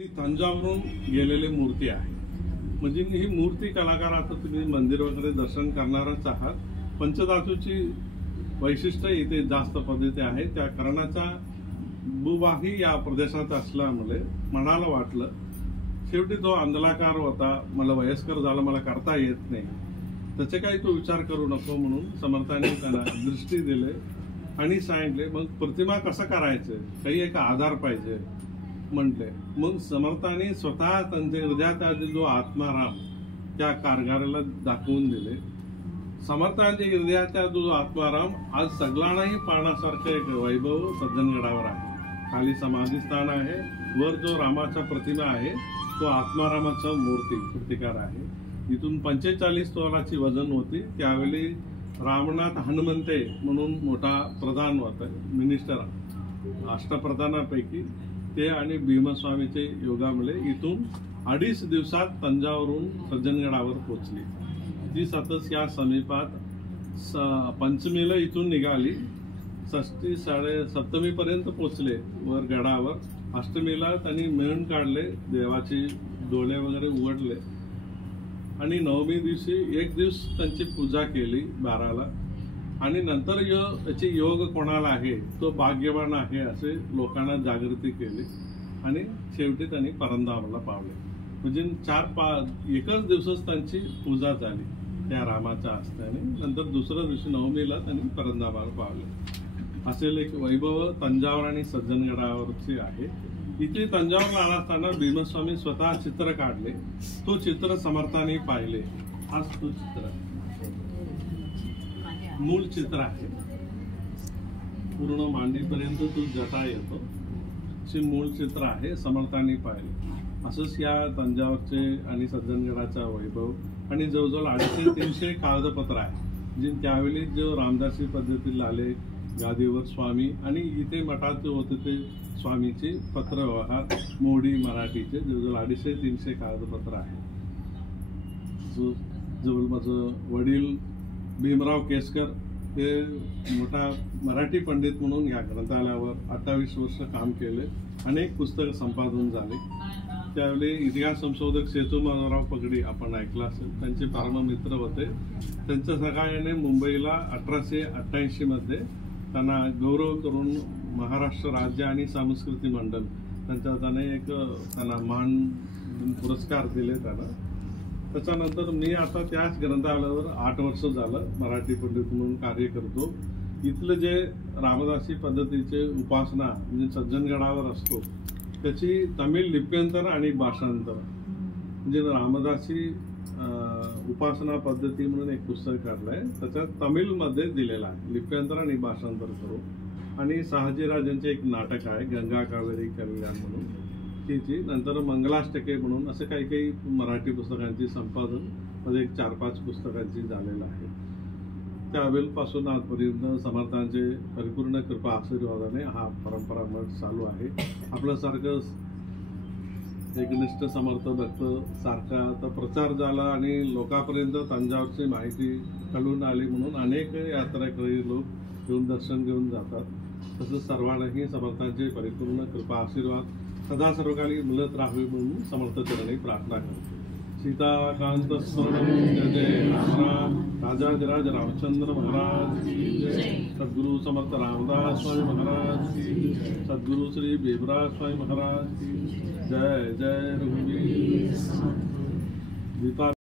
ती तंजावरून गेलेली मूर्ती आहे. म्हणजे ही मूर्ती कलाकार आता तुम्ही मंदिर वगैरे दर्शन करणारच आहात. पंचधातूची वैशिष्ट्य इथे जास्त पद्धती आहे. त्या कारणाचा भूभागही या प्रदेशात असल्यामुळे मनाला वाटलं, शेवटी तो अंधलाकार होता, मला वयस्कर झालं, मला करता येत नाही, त्याचे काही तो विचार करू नको म्हणून समर्थांनी त्याला दृष्टी दिले आणि सांगितले मग प्रतिमा कसं करायचं, काही एक आधार पाहिजे म्हटले. मग समर्थांनी स्वतः त्यांच्या हृदयातील जो आत्माराम त्या कारगाराला दाखवून दिले. समर्थांच्या हृदयाचा जो आत्माराम आज सगळ्यांनाही पाहण्यासारखं एक वैभव सज्जनगडावर आहे. खाली समाधीस्थान आहे, वर जो रामाचा प्रतिमा आहे तो आत्मारामाचा मूर्ती प्रतिकार आहे. इथून 45 तोलाची वजन होती. त्यावेळी रामनाथ हनुमंते म्हणून मोठा प्रधान होता, मिनिस्टर अष्टप्रधानापैकी ते आणि भीमस्वामीचे योगामुळे इथून 2.5 दिवसात तंजावरून सज्जनगडावर पोहोचली. ती सतत या समीपात पंचमीला इथून निघाली, षष्टी सप्तमी पर्यंत पोहोचले वर गडावर. अष्टमीला त्यांनी मिळून काढले, देवाची डोळे वगैरे उघडले आणि नवमी दिवशी 1 दिवस त्यांची पूजा केली 12ला. आणि नंतर याचे योग कोणाला आहे तो भाग्यवान आहे असे लोकांना जागृती केली आणि शेवटी त्यांनी परंदामाला पावले. म्हणजे एकच दिवसाच त्यांची पूजा झाली त्या रामाच्या हस्त्याने. नंतर दुसऱ्या दिवशी नवमीला त्यांनी परंदामाला पावले. असे एक वैभव तंजावर आणि सज्जनगडावरचे आहे. इथे तंजावरला आला असताना भीमस्वामी स्वतः चित्र काढले, तो चित्र समर्थांनी पाहिले. आज तो चित्र मूळ चित्र आहे, पूर्ण मांडीपर्यंत तो जटा येतो, असे मूळ चित्र आहे, समर्थांनी पाहिले. असंच या तंजावरचे आणि सज्जनगडाचा वैभव. आणि जवळजवळ 250-300 कागदपत्र आहे जे त्यावेळी जो रामदासी पद्धतीला आले गादीवर स्वामी आणि इथे मठात होते ते स्वामीचे पत्रव्यवहार मोडी मराठीचे जवळजवळ 250-300 कागदपत्र आहे. जवळ माझं वडील भीमराव केसकर हे मोठा मराठी पंडित म्हणून या ग्रंथालयावर 28 वर्ष काम केले. अनेक पुस्तक संपादन झाले. त्यावेळी इतिहास संशोधक सेतू मनोहरराव पगडी आपण ऐकला असेल, त्यांचे परममित्र होते. त्यांच्या सहाय्याने मुंबईला 1888 मध्ये त्यांना गौरव करून महाराष्ट्र राज्य आणि सांस्कृतिक मंडळ त्यांना मान पुरस्कार दिले त्यांना. त्याच्यानंतर मी आता त्याच ग्रंथालयावर 8 वर्ष झालं मराठी पंडित म्हणून कार्य करतो. इथलं जे रामदासी पद्धतीचे उपासना म्हणजे सज्जनगडावर असतो त्याची तमिळ लिप्यंतर आणि भाषांतर म्हणजे रामदासी उपासना पद्धती म्हणून एक पुस्तक काढलंय, त्याच्यात तमिळमध्ये दिलेलं आहे लिप्यंतर आणि भाषांतर करून. आणि शहाजीराजांचे एक नाटक आहे गंगा कावेरी कल्याण म्हणून, तिची नंतर मंगलाष्टके म्हणून असं काही काही मराठी पुस्तकांची संपादन मध्ये 4-5 पुस्तकांची झालेलं आहे. त्यावेळेपासून आजपर्यंत समर्थांचे परिपूर्ण कृपा आशीर्वादाने हा परंपरा मठ चालू आहे. आपल्यासारखं एकनिष्ठ समर्थ भक्त सारखा आता प्रचार झाला आणि लोकांपर्यंत तंजावरची माहिती कळून आली म्हणून अनेक यात्रेकरी लोक येऊन दर्शन घेऊन जातात. तसंच सर्वांनाही समर्थांचे परिपूर्ण कृपा आशीर्वाद सदा सर्वकाली मिळत राहावे म्हणून समर्थचरणी प्रार्थना करतो. सीताकांत राजाधिराज रामचंद्र महाराज, सद्गुरु समर्थ रामदास स्वामी महाराज, सद्गुरु श्री भीमराव स्वामी महाराज, जय जय रघुवीर.